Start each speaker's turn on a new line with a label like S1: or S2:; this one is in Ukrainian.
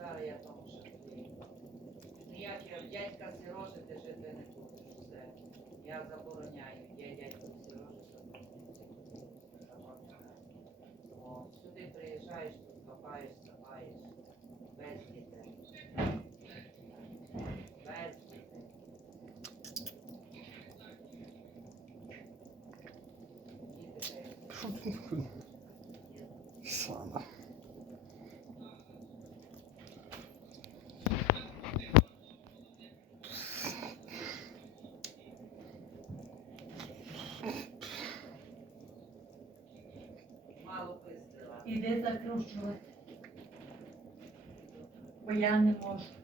S1: Сара, я тому ну, що ніякі дядька сирожі ти жити не будеш. Все. Я забороняю, я дядько сирожі, О, Сюди приїжджаєш, тут копаєш, сапаєш, без дітей. Без дітей. Діти, Сана.
S2: Іди закручувати. Бо я не можу.